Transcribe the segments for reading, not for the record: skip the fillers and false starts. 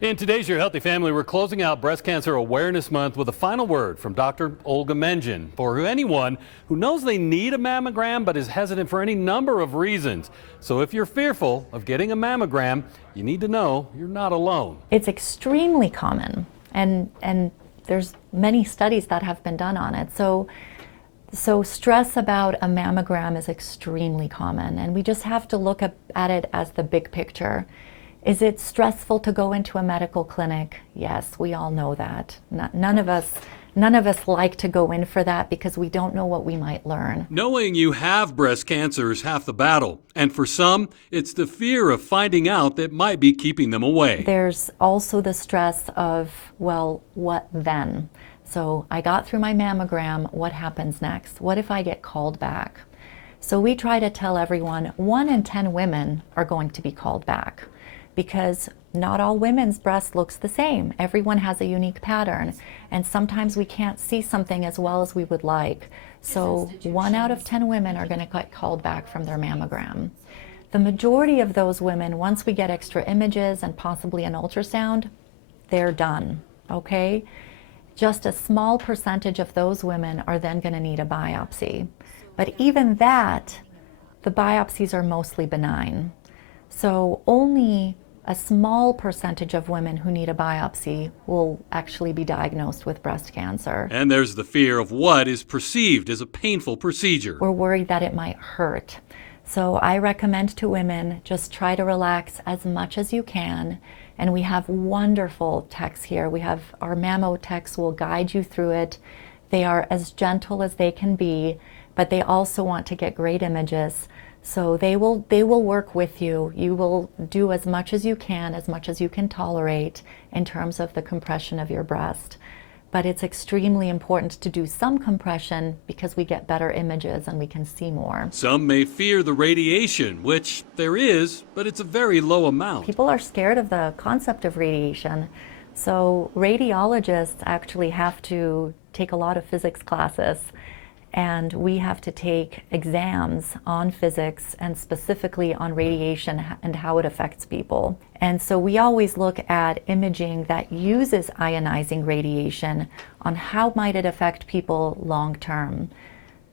In today's Your Healthy Family, we're closing out Breast Cancer Awareness Month with a final word from Dr. Olga Menjin for anyone who knows they need a mammogram but is hesitant for any number of reasons. So if you're fearful of getting a mammogram, you need to know you're not alone. It's extremely common, and there's many studies that have been done on it. So stress about a mammogram is extremely common, and we just have to look at it as the big picture. Is it stressful to go into a medical clinic? Yes, we all know that. None of us like to go in for that because we don't know what we might learn. Knowing you have breast cancer is half the battle, and for some, it's the fear of finding out that might be keeping them away. There's also the stress of, well, what then? So I got through my mammogram, what happens next? What if I get called back? So we try to tell everyone 1 in 10 women are going to be called back, because not all women's breast looks the same. Everyone has a unique pattern, and sometimes we can't see something as well as we would like. So 1 out of 10 women are going to get called back from their mammogram. The majority of those women, once we get extra images and possibly an ultrasound, they're done, okay? Just a small percentage of those women are then going to need a biopsy. But even that, the biopsies are mostly benign. So only a small percentage of women who need a biopsy will actually be diagnosed with breast cancer. And there's the fear of what is perceived as a painful procedure. We're worried that it might hurt. So I recommend to women, just try to relax as much as you can. And we have wonderful techs here. We have our mammo techs will guide you through it. They are as gentle as they can be, but they also want to get great images. So they will work with you. You will do as much as you can tolerate in terms of the compression of your breast. But it's extremely important to do some compression because we get better images and we can see more. Some may fear the radiation, which there is, but it's a very low amount. People are scared of the concept of radiation. So radiologists actually have to take a lot of physics classes, and we have to take exams on physics and specifically on radiation and how it affects people. And so we always look at imaging that uses ionizing radiation on how might it affect people long term.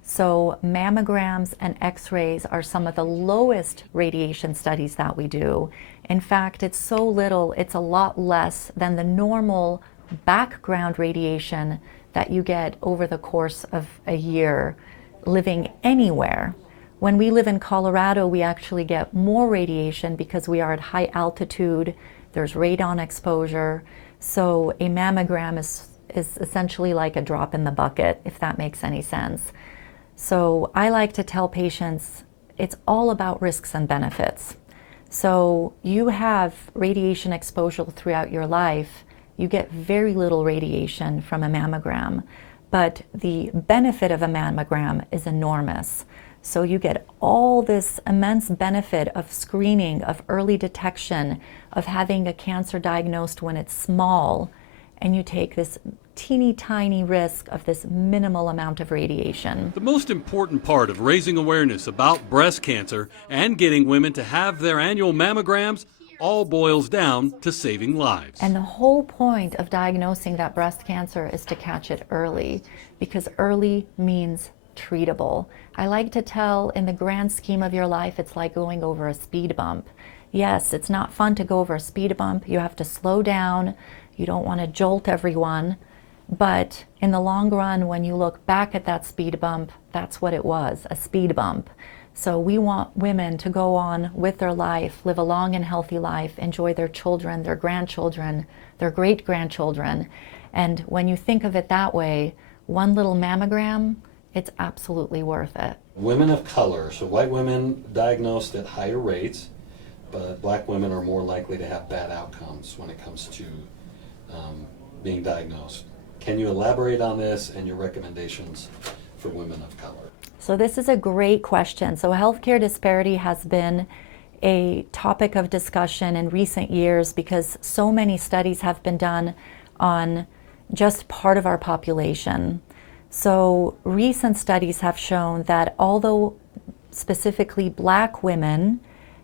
So mammograms and x-rays are some of the lowest radiation studies that we do. In fact, it's so little, it's a lot less than the normal background radiation that you get over the course of a year living anywhere. When we live in Colorado, we actually get more radiation because we are at high altitude, there's radon exposure, so a mammogram is essentially like a drop in the bucket, if that makes any sense. So I like to tell patients it's all about risks and benefits. So you have radiation exposure throughout your life. You get very little radiation from a mammogram, but the benefit of a mammogram is enormous. So you get all this immense benefit of screening, of early detection, of having a cancer diagnosed when it's small, and you take this teeny tiny risk of this minimal amount of radiation. The most important part of raising awareness about breast cancer and getting women to have their annual mammograms all boils down to saving lives. And the whole point of diagnosing that breast cancer is to catch it early, because early means treatable. I like to tell, in the grand scheme of your life, it's like going over a speed bump. Yes, it's not fun to go over a speed bump. You have to slow down. You don't want to jolt everyone. But in the long run, when you look back at that speed bump, that's what it was, a speed bump. So we want women to go on with their life, live a long and healthy life, enjoy their children, their grandchildren, their great-grandchildren. And when you think of it that way, one little mammogram, it's absolutely worth it. Women of color, so white women diagnosed at higher rates, but black women are more likely to have bad outcomes when it comes to being diagnosed. Can you elaborate on this and your recommendations for women of color? So this is a great question. So healthcare disparity has been a topic of discussion in recent years because so many studies have been done on just part of our population. So recent studies have shown that although specifically Black women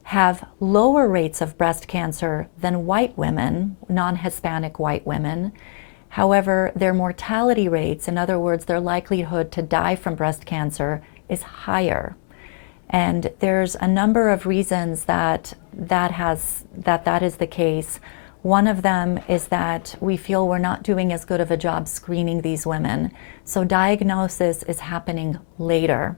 have lower rates of breast cancer than white women, non-Hispanic white women. However, their mortality rates, in other words, their likelihood to die from breast cancer, is higher. And there's a number of reasons that is the case. One of them is that we feel we're not doing as good of a job screening these women, so diagnosis is happening later.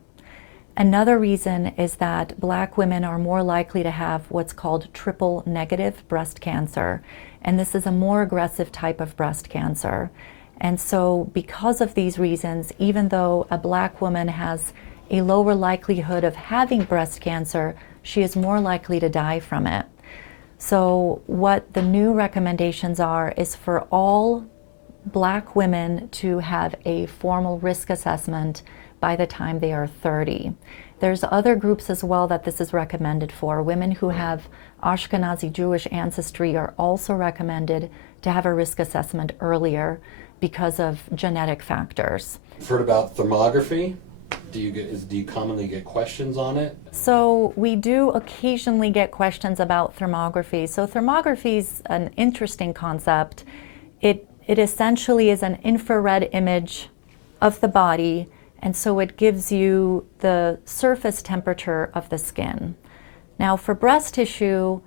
Another reason is that Black women are more likely to have what's called triple negative breast cancer, and this is a more aggressive type of breast cancer. And so because of these reasons, even though a Black woman has a lower likelihood of having breast cancer, she is more likely to die from it. So what the new recommendations are is for all Black women to have a formal risk assessment by the time they are 30. There's other groups as well that this is recommended for. Women who have Ashkenazi Jewish ancestry are also recommended to have a risk assessment earlier because of genetic factors. You've heard about thermography. Do you commonly get questions on it? So we do occasionally get questions about thermography. So thermography is an interesting concept. It essentially is an infrared image of the body, and so it gives you the surface temperature of the skin. Now for breast tissue,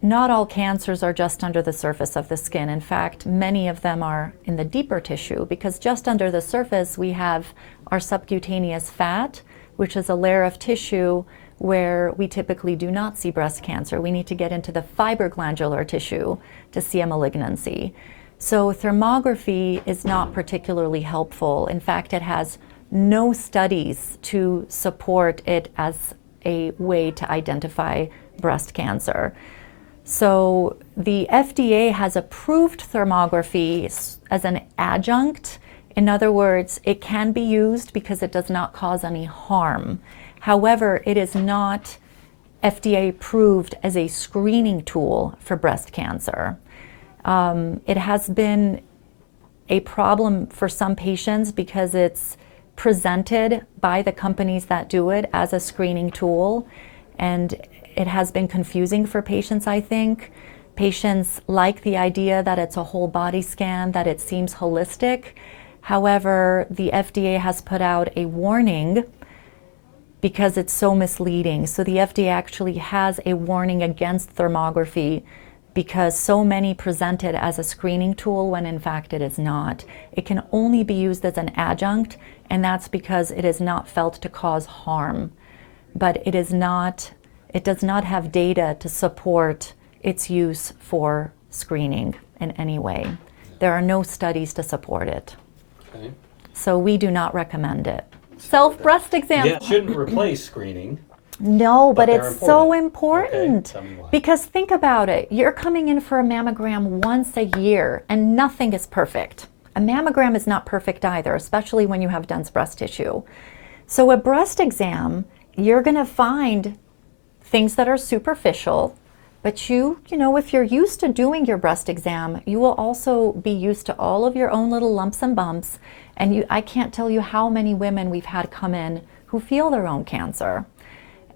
not all cancers are just under the surface of the skin. In fact, many of them are in the deeper tissue, because just under the surface we have our subcutaneous fat, which is a layer of tissue where we typically do not see breast cancer. We need to get into the fibroglandular tissue to see a malignancy. So thermography is not particularly helpful. In fact, it has no studies to support it as a way to identify breast cancer. So the FDA has approved thermography as an adjunct. In other words, it can be used because it does not cause any harm. However, it is not FDA approved as a screening tool for breast cancer. It has been a problem for some patients because it's presented by the companies that do it as a screening tool, and it has been confusing for patients, I think. Patients like the idea that it's a whole body scan, that it seems holistic. However, the FDA has put out a warning because it's so misleading. So the FDA actually has a warning against thermography because so many present it as a screening tool when in fact it is not. It can only be used as an adjunct, and that's because it is not felt to cause harm. But it does not have data to support its use for screening in any way. There are no studies to support it. Okay. So we do not recommend it. Self-breast exam. Yeah, it shouldn't replace screening. No, but they're it's so important. important. Okay, tell me why. Because think about it. You're coming in for a mammogram once a year and nothing is perfect. A mammogram is not perfect either, especially when you have dense breast tissue. So a breast exam, you're going to find things that are superficial, but you know, if you're used to doing your breast exam, you will also be used to all of your own little lumps and bumps. And I can't tell you how many women we've had come in who feel their own cancer.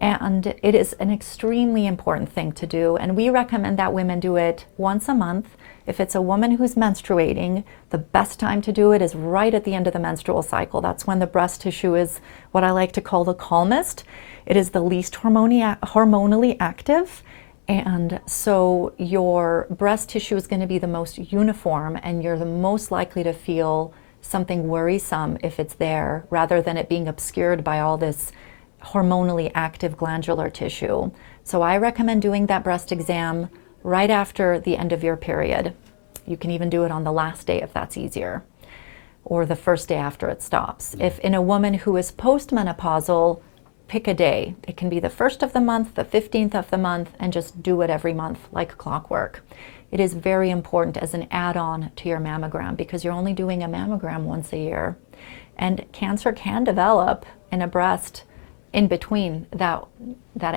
And it is an extremely important thing to do. And we recommend that women do it once a month. If it's a woman who's menstruating, the best time to do it is right at the end of the menstrual cycle. That's when the breast tissue is what I like to call the calmest. It is the least hormonally active. And so your breast tissue is going to be the most uniform, and you're the most likely to feel something worrisome if it's there, rather than it being obscured by all this hormonally active glandular tissue. So I recommend doing that breast exam right after the end of your period. You can even do it on the last day if that's easier, or the first day after it stops. If in a woman who is postmenopausal, pick a day. It can be the 1st of the month, the 15th of the month, and just do it every month like clockwork. It is very important as an add-on to your mammogram because you're only doing a mammogram once a year. And cancer can develop in a breast in between that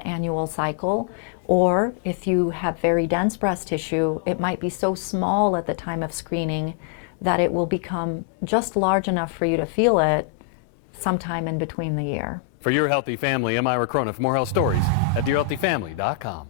annual cycle, or if you have very dense breast tissue, it might be so small at the time of screening that it will become just large enough for you to feel it sometime in between the year. For your healthy family, I'm Ira Cronin. For more health stories at DearHealthyFamily.com.